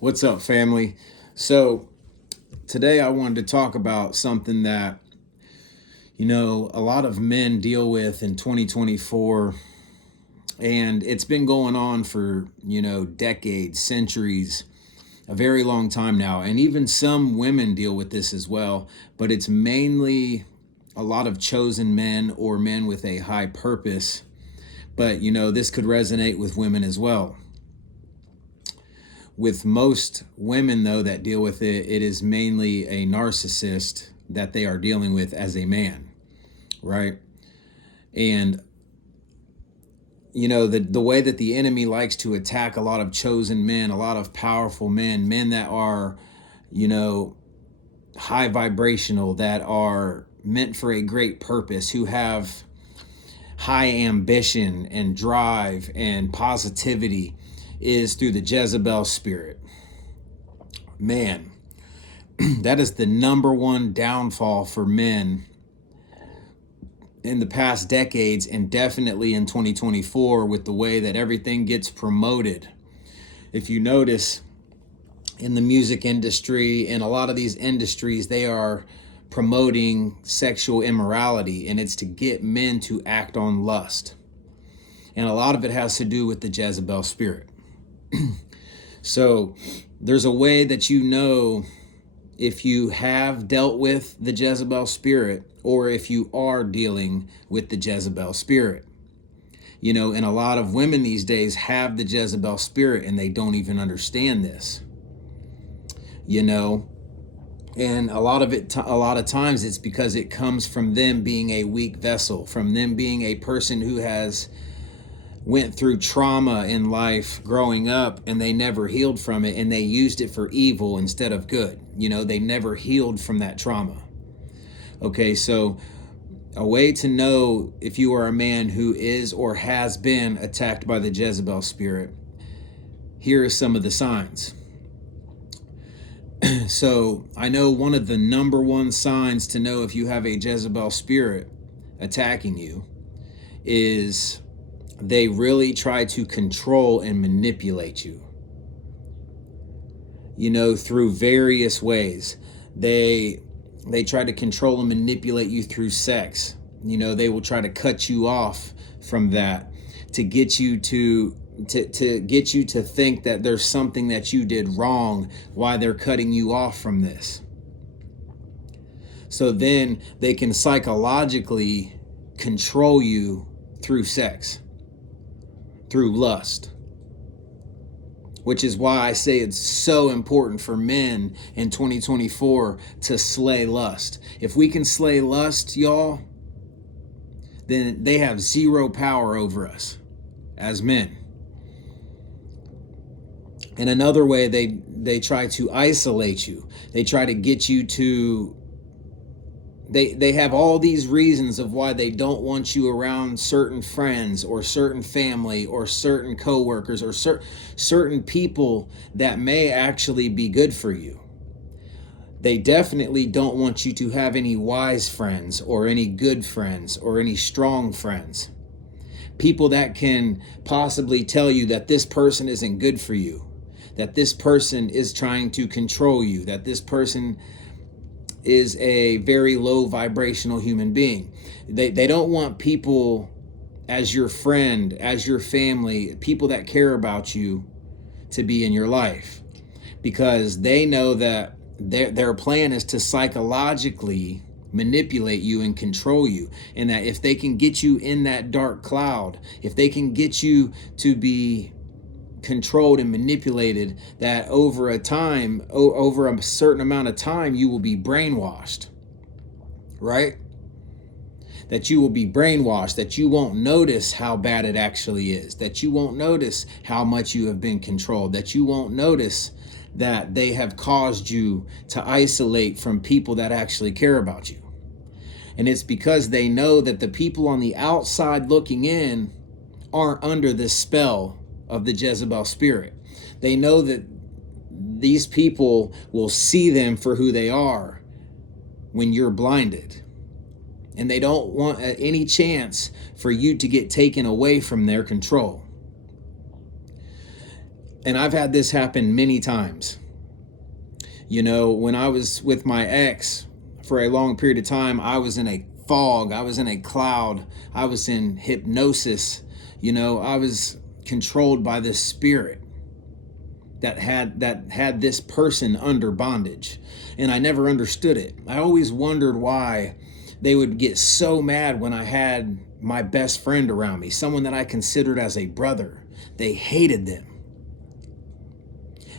What's up, family? So, today I wanted to talk about something that, a lot of men deal with in 2024, and it's been going on for, decades, centuries, a very long time now. And even some women deal with this as well, but it's mainly a lot of chosen men or men with a high purpose. But, this could resonate with women as well. With most women, though, that deal with it, it is mainly a narcissist that they are dealing with as a man, right? And, the way that the enemy likes to attack a lot of chosen men, a lot of powerful men, men that are, high vibrational, that are meant for a great purpose, who have high ambition and drive and positivity, is through the Jezebel spirit. Man, that is the number one downfall for men in the past decades, and definitely in 2024 with the way that everything gets promoted. If you notice, in the music industry and a lot of these industries, they are promoting sexual immorality, and it's to get men to act on lust. And a lot of it has to do with the Jezebel spirit. So there's a way that if you have dealt with the Jezebel spirit, or if you are dealing with the Jezebel spirit. And a lot of women these days have the Jezebel spirit and they don't even understand this. And a lot of times it's because it comes from them being a weak vessel, from them being a person who has went through trauma in life growing up, and they never healed from it, and they used it for evil instead of good. They never healed from that trauma. Okay, so a way to know if you are a man who is or has been attacked by the Jezebel spirit, here are some of the signs. So I know one of the number one signs to know if you have a Jezebel spirit attacking you is they really try to control and manipulate you, through various ways. They try to control and manipulate you through sex. They will try to cut you off from that to get you to get you to think that there's something that you did wrong, why they're cutting you off from this. So then they can psychologically control you through sex, through lust, which is why I say it's so important for men in 2024 to slay lust. If we can slay lust, y'all, then they have zero power over us as men. And another way, they try to isolate you. They try to get you to, they have all these reasons of why they don't want you around certain friends or certain family or certain coworkers or certain people that may actually be good for you. They definitely don't want you to have any wise friends or any good friends or any strong friends. People that can possibly tell you that this person isn't good for you, that this person is trying to control you, that this person is a very low vibrational human being. They don't want people as your friend, as your family, people that care about you to be in your life, because they know that their plan is to psychologically manipulate you and control you. And that if they can get you in that dark cloud, if they can get you to be controlled and manipulated, that over a certain amount of time, you will be brainwashed, right? That you will be brainwashed, that you won't notice how bad it actually is, that you won't notice how much you have been controlled, that you won't notice that they have caused you to isolate from people that actually care about you. And it's because they know that the people on the outside looking in aren't under this spell of the Jezebel spirit. They know that these people will see them for who they are when you're blinded. And they don't want any chance for you to get taken away from their control. And I've had this happen many times. You know, when I was with my ex for a long period of time, I was in a fog, I was in a cloud, I was in hypnosis. You know, I was controlled by this spirit that had this person under bondage, and I never understood it. I always wondered why they would get so mad when I had my best friend around me, someone that I considered as a brother. They hated them.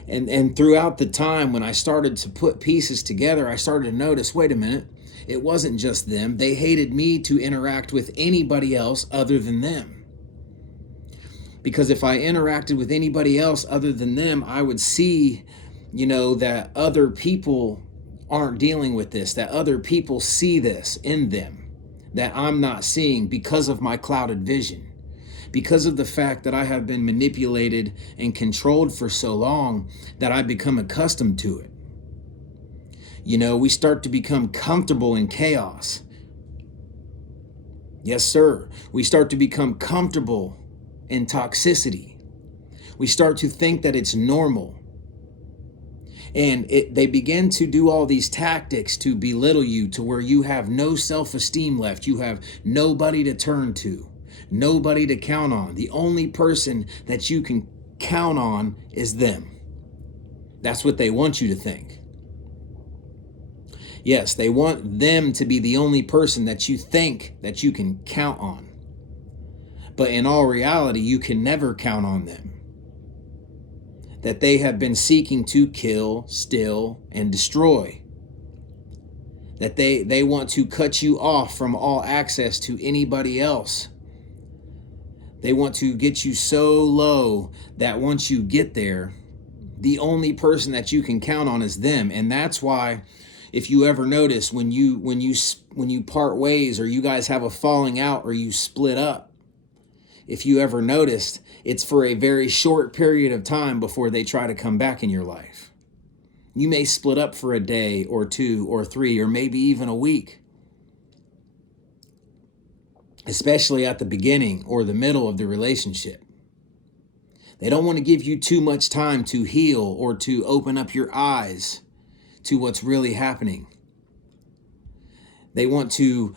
And throughout the time when I started to put pieces together, I started to notice, wait a minute, it wasn't just them. They hated me to interact with anybody else other than them. Because if I interacted with anybody else other than them, I would see, you know, that other people aren't dealing with this, that other people see this in them that I'm not seeing because of my clouded vision. Because of the fact that I have been manipulated and controlled for so long that I become accustomed to it. You know, we start to become comfortable in chaos. Yes, sir. We start to become comfortable in toxicity. We start to think that it's normal. And they begin to do all these tactics to belittle you to where you have no self-esteem left. You have nobody to turn to, nobody to count on. The only person that you can count on is them. That's what they want you to think. Yes, they want them to be the only person that you think that you can count on. But in all reality, you can never count on them. That they have been seeking to kill, steal, and destroy. That they want to cut you off from all access to anybody else. They want to get you so low that once you get there, the only person that you can count on is them. And that's why, if you ever notice, when you part ways, or you guys have a falling out, or you split up, if you ever noticed, it's for a very short period of time before they try to come back in your life. You may split up for a day or two or three, or maybe even a week. Especially at the beginning or the middle of the relationship. They don't want to give you too much time to heal or to open up your eyes to what's really happening. They want to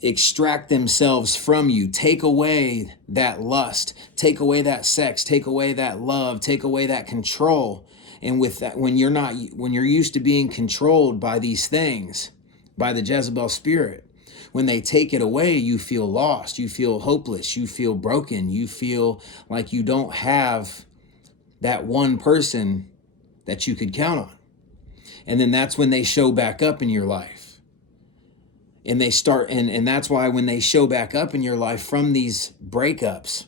extract themselves from you, take away that lust, take away that sex, take away that love, take away that control. And with that, when you're used to being controlled by these things, by the Jezebel spirit, when they take it away, you feel lost, you feel hopeless, you feel broken, you feel like you don't have that one person that you could count on. And then that's when they show back up in your life. And they start, and that's why when they show back up in your life from these breakups,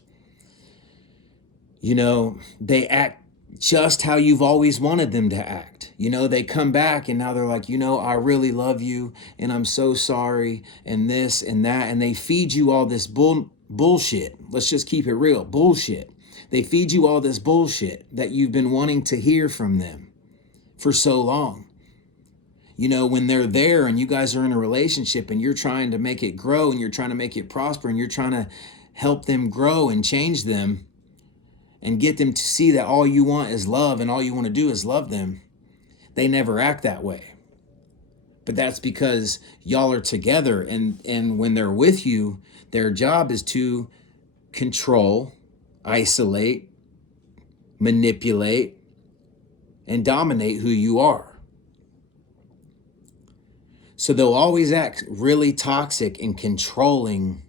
you know, they act just how you've always wanted them to act. You know, they come back and now they're like, you know, I really love you and I'm so sorry and this and that. And they feed you all this bullshit. Let's just keep it real. Bullshit. They feed you all this bullshit that you've been wanting to hear from them for so long. You know, when they're there and you guys are in a relationship and you're trying to make it grow and you're trying to make it prosper and you're trying to help them grow and change them and get them to see that all you want is love and all you want to do is love them, they never act that way. But that's because y'all are together, and when they're with you, their job is to control, isolate, manipulate, and dominate who you are. So they'll always act really toxic and controlling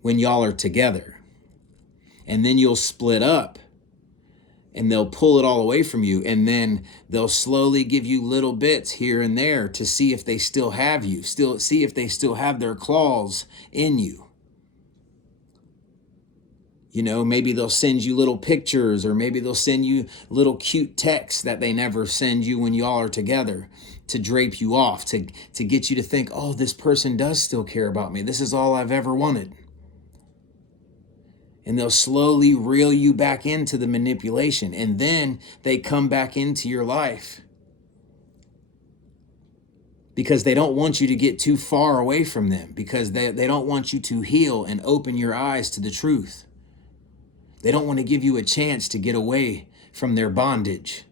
when y'all are together. And then you'll split up and they'll pull it all away from you. And then they'll slowly give you little bits here and there to see if they still have you, see if they still have their claws in you. You know, maybe they'll send you little pictures, or maybe they'll send you little cute texts that they never send you when y'all are together, to drape you off, to get you to think, oh, this person does still care about me. This is all I've ever wanted. And they'll slowly reel you back into the manipulation. And then they come back into your life because they don't want you to get too far away from them, because they don't want you to heal and open your eyes to the truth. They don't want to give you a chance to get away from their bondage.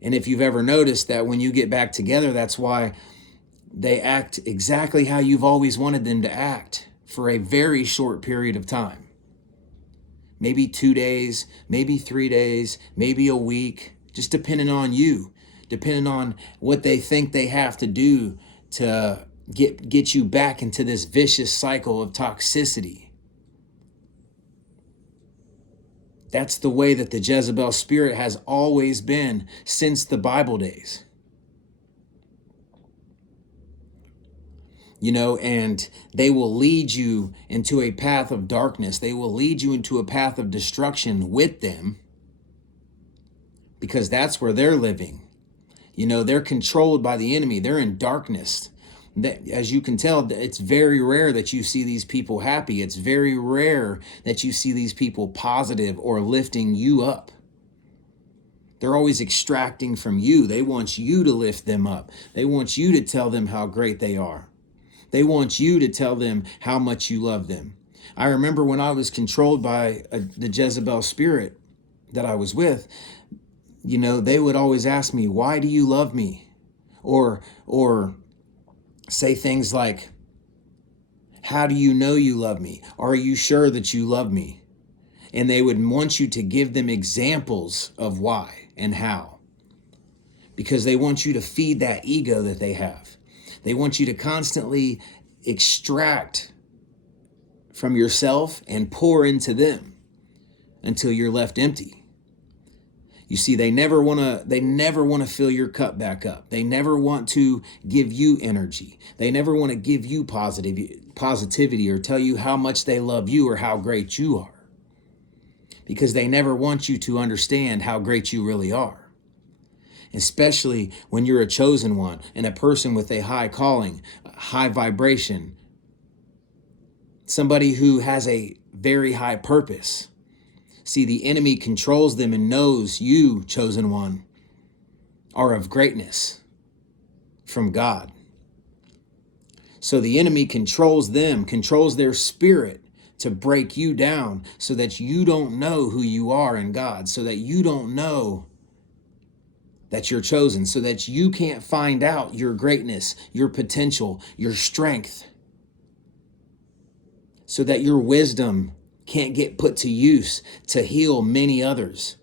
And if you've ever noticed that when you get back together, that's why they act exactly how you've always wanted them to act for a very short period of time. Maybe 2 days, maybe 3 days, maybe a week, just depending on you, depending on what they think they have to do to get you back into this vicious cycle of toxicity. That's the way that the Jezebel spirit has always been since the Bible days. And they will lead you into a path of darkness. They will lead you into a path of destruction with them, because that's where they're living. They're controlled by the enemy. They're in darkness. As you can tell, it's very rare that you see these people happy. It's very rare that you see these people positive or lifting you up. They're always extracting from you. They want you to lift them up. They want you to tell them how great they are. They want you to tell them how much you love them. I remember when I was controlled by the Jezebel spirit that I was with, they would always ask me, "Why do you love me?" Or say things like, "How do you know you love me? Are you sure that you love me?" And they would want you to give them examples of why and how, because they want you to feed that ego that they have. They want you to constantly extract from yourself and pour into them until you're left empty. You see, they never want to fill your cup back up. They never want to give you energy. They never want to give you positivity or tell you how much they love you or how great you are, because they never want you to understand how great you really are. Especially when you're a chosen one and a person with a high calling, high vibration, somebody who has a very high purpose. See, the enemy controls them and knows you, chosen one, are of greatness from God. So the enemy controls them, controls their spirit to break you down so that you don't know who you are in God, so that you don't know that you're chosen, so that you can't find out your greatness, your potential, your strength, so that your wisdom can't get put to use to heal many others.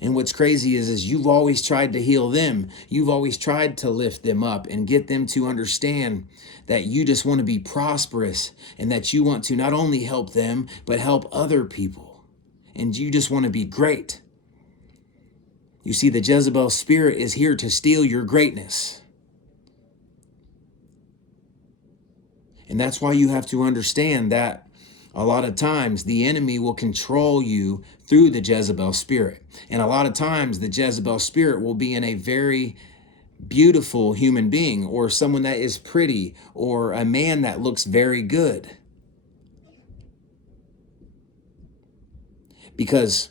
And what's crazy is you've always tried to heal them. You've always tried to lift them up and get them to understand that you just want to be prosperous and that you want to not only help them, but help other people. And you just want to be great. You see, the Jezebel spirit is here to steal your greatness. And that's why you have to understand that a lot of times the enemy will control you through the Jezebel spirit. And a lot of times the Jezebel spirit will be in a very beautiful human being, or someone that is pretty, or a man that looks very good. Because,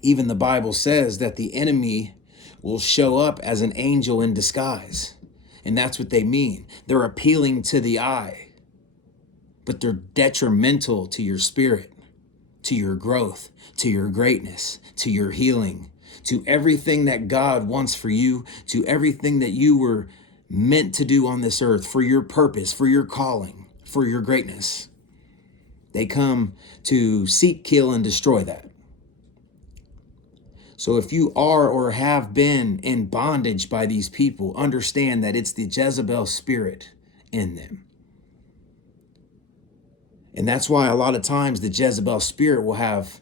even the Bible says that the enemy will show up as an angel in disguise. And that's what they mean. They're appealing to the eye, but they're detrimental to your spirit, to your growth, to your greatness, to your healing, to everything that God wants for you, to everything that you were meant to do on this earth, for your purpose, for your calling, for your greatness. They come to seek, kill, and destroy that. So if you are or have been in bondage by these people, understand that it's the Jezebel spirit in them. And that's why a lot of times the Jezebel spirit will have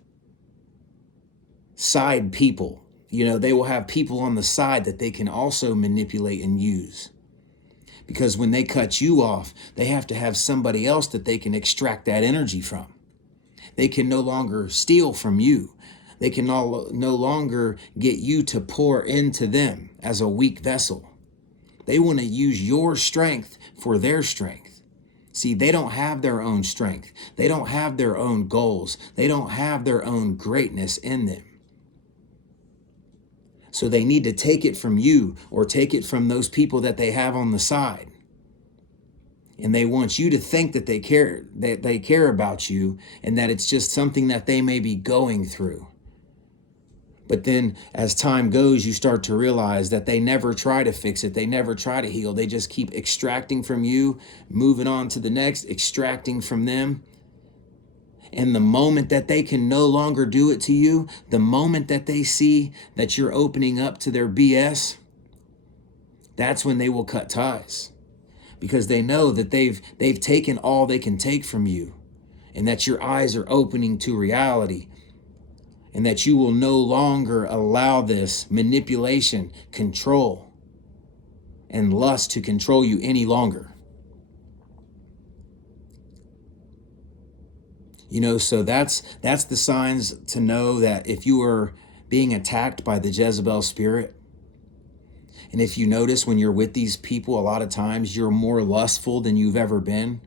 side people. They will have people on the side that they can also manipulate and use. Because when they cut you off, they have to have somebody else that they can extract that energy from. They can no longer steal from you. They can no longer get you to pour into them as a weak vessel. They want to use your strength for their strength. See, they don't have their own strength. They don't have their own goals. They don't have their own greatness in them. So they need to take it from you or take it from those people that they have on the side. And they want you to think that they care about you, and that it's just something that they may be going through. But then as time goes, you start to realize that they never try to fix it. They never try to heal. They just keep extracting from you, moving on to the next, extracting from them. And the moment that they can no longer do it to you, the moment that they see that you're opening up to their BS, that's when they will cut ties. Because they know that they've taken all they can take from you, and that your eyes are opening to reality, and that you will no longer allow this manipulation, control, and lust to control you any longer. You know, so that's the signs to know that if you are being attacked by the Jezebel spirit. And if you notice when you're with these people, a lot of times you're more lustful than you've ever been.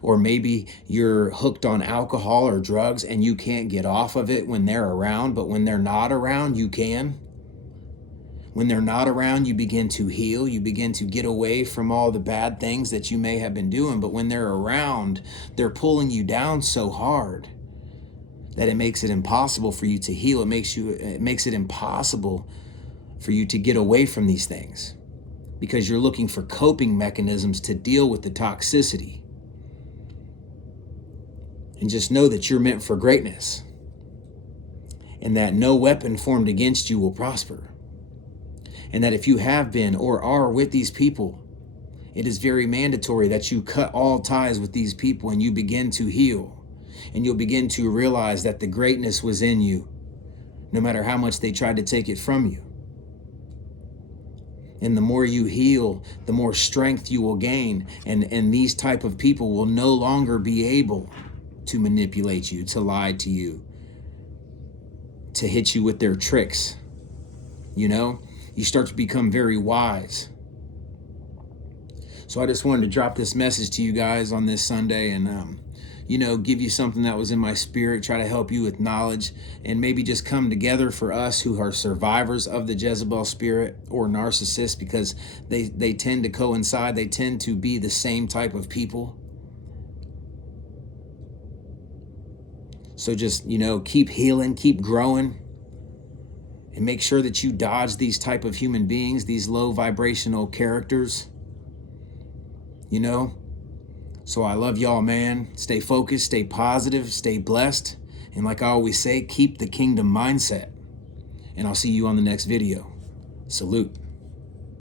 Or maybe you're hooked on alcohol or drugs and you can't get off of it when they're around, but when they're not around, you can. When they're not around, you begin to heal. You begin to get away from all the bad things that you may have been doing. But when they're around, they're pulling you down so hard that it makes it impossible for you to heal. It makes it impossible for you to get away from these things, because you're looking for coping mechanisms to deal with the toxicity. And just know that you're meant for greatness, and that no weapon formed against you will prosper. And that if you have been or are with these people, it is very mandatory that you cut all ties with these people and you begin to heal. And you'll begin to realize that the greatness was in you, no matter how much they tried to take it from you. And the more you heal, the more strength you will gain. And these type of people will no longer be able to manipulate you, to lie to you, to hit you with their tricks. You know, you start to become very wise. So I just wanted to drop this message to you guys on this Sunday, and give you something that was in my spirit, try to help you with knowledge, and maybe just come together for us who are survivors of the Jezebel spirit or narcissists, because they tend to coincide. They tend to be the same type of people. So just, keep healing, keep growing, and make sure that you dodge these type of human beings, these low vibrational characters, So I love y'all, man. Stay focused, stay positive, stay blessed. And like I always say, keep the kingdom mindset. And I'll see you on the next video. Salute.